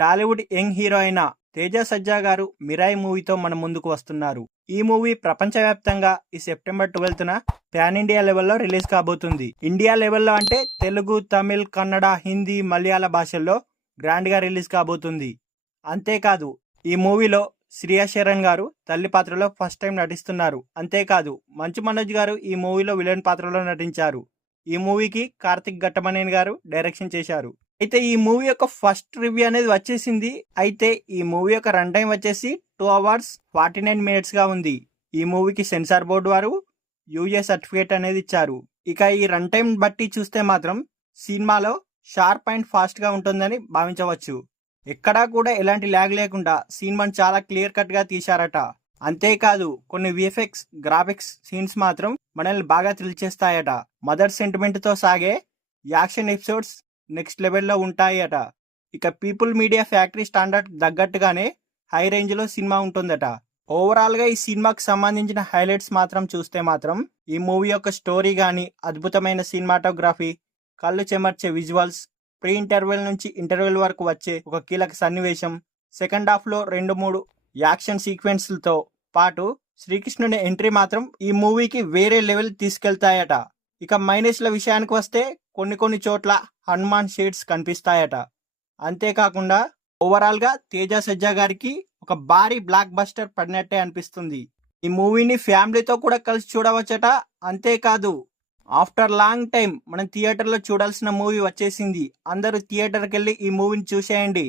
Tollywood young hero అయిన తేజ సజ్జా గారు మిరాయి మూవీతో మన ముందుకు వస్తున్నారు. ఈ మూవీ ప్రపంచవ్యాప్తంగా ఈ సెప్టెంబర్ 12న పాన్ ఇండియా లెవెల్లో రిలీజ్ కాబోతుంది. ఇండియా లెవెల్లో అంటే తెలుగు, తమిళ్, కన్నడ, హిందీ, మలయాళ భాషల్లో గ్రాండ్ గా రిలీజ్ కాబోతుంది. అంతేకాదు ఈ మూవీలో శ్రియా శరణ్ గారు తల్లి పాత్రలో ఫస్ట్ టైం నటిస్తున్నారు. అంతేకాదు మంచు మనోజ్ గారు ఈ మూవీలో విలన్ పాత్రలో నటించారు. ఈ మూవీకి కార్తిక్ ఘట్టమనేని గారు డైరెక్షన్ చేశారు. అయితే ఈ మూవీ యొక్క ఫస్ట్ రివ్యూ అనేది వచ్చేసింది. అయితే ఈ మూవీ యొక్క రన్ టైం వచ్చేసి 2 hours 49 minutes గా ఉంది. ఈ మూవీకి సెన్సార్ బోర్డు వారు యూఏ సర్టిఫికేట్ అనేది ఇచ్చారు. ఇక ఈ రన్ టైం బట్టి చూస్తే మాత్రం సినిమాలో షార్ప్ అండ్ ఫాస్ట్ గా ఉంటుందని భావించవచ్చు. ఎక్కడా కూడా ఎలాంటి ల్యాగ్ లేకుండా సినిమాని చాలా క్లియర్ కట్ గా తీశారట. అంతేకాదు కొన్ని విఎఫ్ఎక్స్ గ్రాఫిక్స్ సీన్స్ మాత్రం మనల్ని బాగా థ్రిల్ చేస్తాయట. మదర్ సెంటిమెంట్ తో సాగే యాక్షన్ ఎపిసోడ్స్ నెక్స్ట్ లెవెల్లో ఉంటాయట. ఇక పీపుల్ మీడియా ఫ్యాక్టరీ స్టాండర్డ్ తగ్గట్టుగానే హై రేంజ్ లో సినిమా ఉంటుందట. ఓవరాల్ గా ఈ సినిమాకి సంబంధించిన హైలైట్స్ మాత్రం చూస్తే మాత్రం ఈ మూవీ యొక్క స్టోరీ గానీ, అద్భుతమైన సినిమాటోగ్రఫీ, కళ్ళు చెమర్చే విజువల్స్, ప్రీ ఇంటర్వెల్ నుంచి ఇంటర్వెల్ వరకు వచ్చే ఒక కీలక సన్నివేశం, సెకండ్ హాఫ్ లో 2-3 యాక్షన్ సీక్వెన్స్లతో పాటు శ్రీకృష్ణుని ఎంట్రీ మాత్రం ఈ మూవీకి వేరే లెవెల్ తీసుకెళ్తాయట. ఇక మైనస్ల విషయానికి వస్తే కొన్ని చోట్ల హనుమాన్ షేడ్స్ కనిపిస్తాయట. అంతేకాకుండా ఓవరాల్ గా తేజ సజ్జా గారికి ఒక భారీ బ్లాక్ బస్టర్ పడినట్టే అనిపిస్తుంది. ఈ మూవీని ఫ్యామిలీతో కూడా కలిసి చూడవచ్చట. అంతేకాదు ఆఫ్టర్ లాంగ్ టైం మనం థియేటర్లో చూడాల్సిన మూవీ వచ్చేసింది. అందరూ థియేటర్కి వెళ్ళి ఈ మూవీని చూసేయండి.